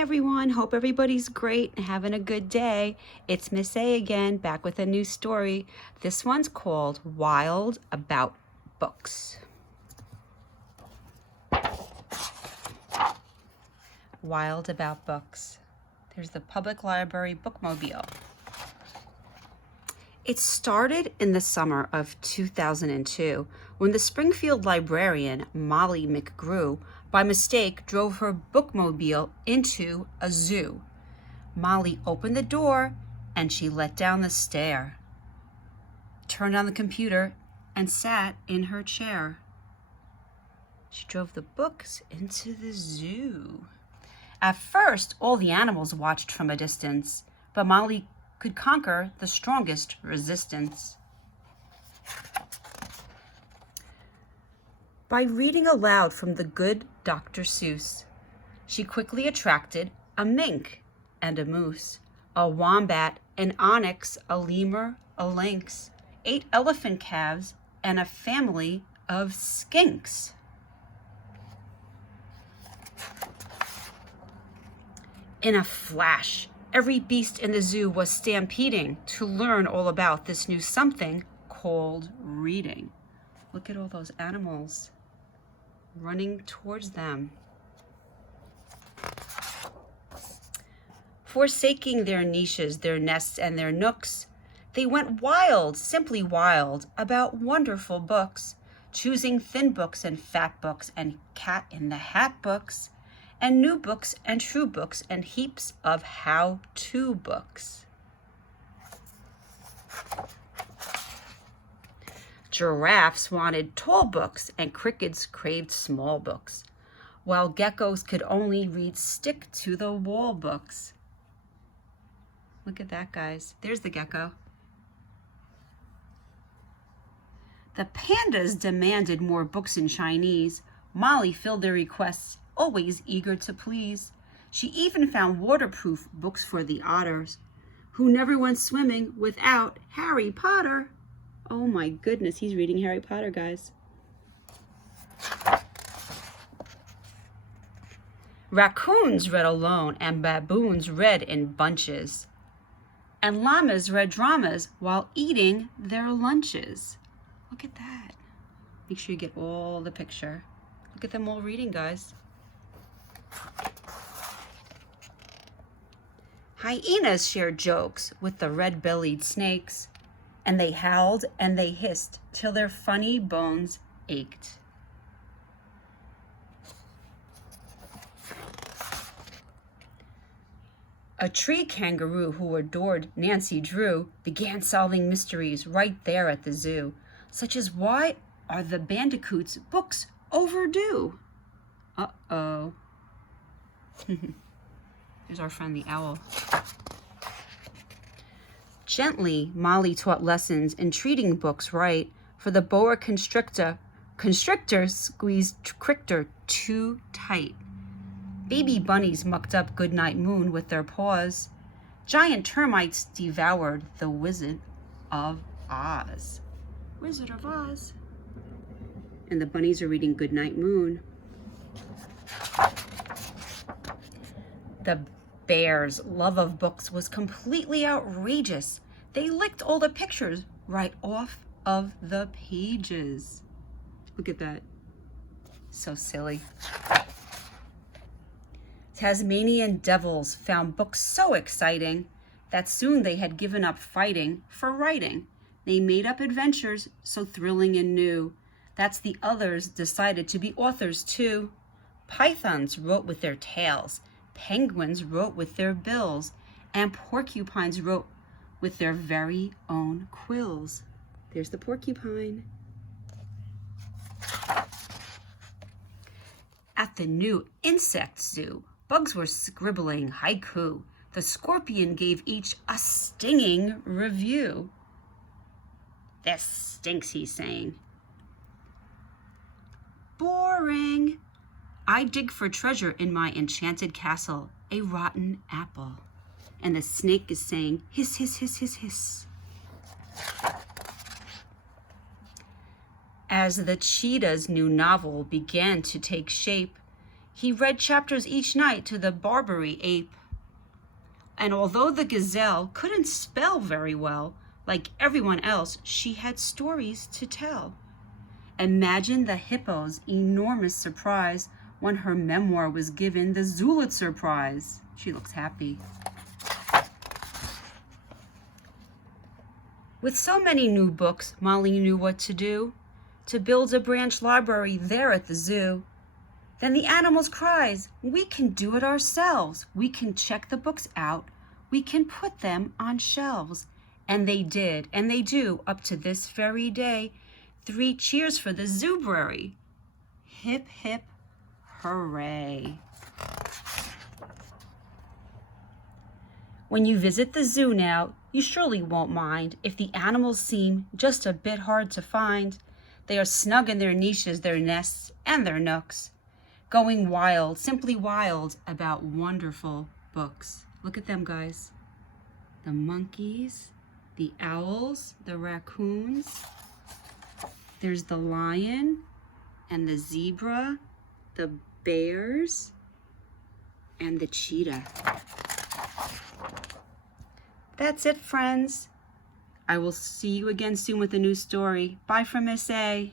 everyone, hope everybody's great and having a good day. It's Miss A again, back with a new story. This one's called Wild About Books. Wild About Books. There's the Public Library Bookmobile. It started in the summer of 2002 when the Springfield librarian, Molly McGrew, by mistake drove her bookmobile into a zoo. Molly opened the door and she let down the stair, turned on the computer, and sat in her chair. She drove the books into the zoo. At first, all the animals watched from a distance, but Molly could conquer the strongest resistance. By reading aloud from the good Dr. Seuss, she quickly attracted a mink and a moose, a wombat, an onyx, a lemur, a lynx, 8 elephant calves, and a family of skinks. In a flash, every beast in the zoo was stampeding to learn all about this new something called reading. Look at all those animals running towards them. Forsaking their niches, their nests, and their nooks, they went wild, simply wild, about wonderful books, choosing thin books and fat books and cat in the hat books, and new books and true books and heaps of how-to books. Giraffes wanted tall books and crickets craved small books, while geckos could only read stick-to-the-wall books. Look at that, guys. There's the gecko. The pandas demanded more books in Chinese. Molly filled their requests, always eager to please. She even found waterproof books for the otters, who never went swimming without Harry Potter. Oh my goodness, he's reading Harry Potter, guys. Raccoons read alone and baboons read in bunches. And llamas read dramas while eating their lunches. Look at that. Make sure you get all the picture. Look at them all reading, guys. Hyenas shared jokes with the red-bellied snakes, and they howled and they hissed till their funny bones ached. A tree kangaroo who adored Nancy Drew began solving mysteries right there at the zoo, such as why are the bandicoots' books overdue? Uh-oh. There's our friend the owl. Gently, Molly taught lessons in treating books right, for the boa constrictor squeezed Crichter too tight. Baby bunnies mucked up Goodnight Moon with their paws. Giant termites devoured the Wizard of Oz. Wizard of Oz. And the bunnies are reading Goodnight Moon. The bears' love of books was completely outrageous. They licked all the pictures right off of the pages. Look at that. So silly. Tasmanian devils found books so exciting that soon they had given up fighting for writing. They made up adventures so thrilling and new that the others decided to be authors too. Pythons wrote with their tails, penguins wrote with their bills, and porcupines wrote with their very own quills. There's the porcupine. At the new insect zoo, bugs were scribbling haiku. The scorpion gave each a stinging review. This stinks, he's saying. Boring. I dig for treasure in my enchanted castle, a rotten apple. And the snake is saying, hiss, hiss, hiss, hiss, hiss. As the cheetah's new novel began to take shape, He read chapters each night to the Barbary ape. And although the gazelle couldn't spell very well, like everyone else, she had stories to tell. Imagine the hippo's enormous surprise when her memoir was given the Zulitzer Prize. She looks happy. With so many new books, Molly knew what to do, to build a branch library there at the zoo. Then the animals cries, we can do it ourselves. We can check the books out. We can put them on shelves. And they did, and they do, up to this very day. 3 cheers for the Zoobrary. Hip, hip, hooray. When you visit the zoo now, you surely won't mind if the animals seem just a bit hard to find. They are snug in their niches, their nests, and their nooks, going wild, simply wild, about wonderful books. Look at them, guys. The monkeys, the owls, the raccoons. There's the lion and the zebra, the bears, and the cheetah. That's it, friends. I will see you again soon with a new story. Bye from Miss A.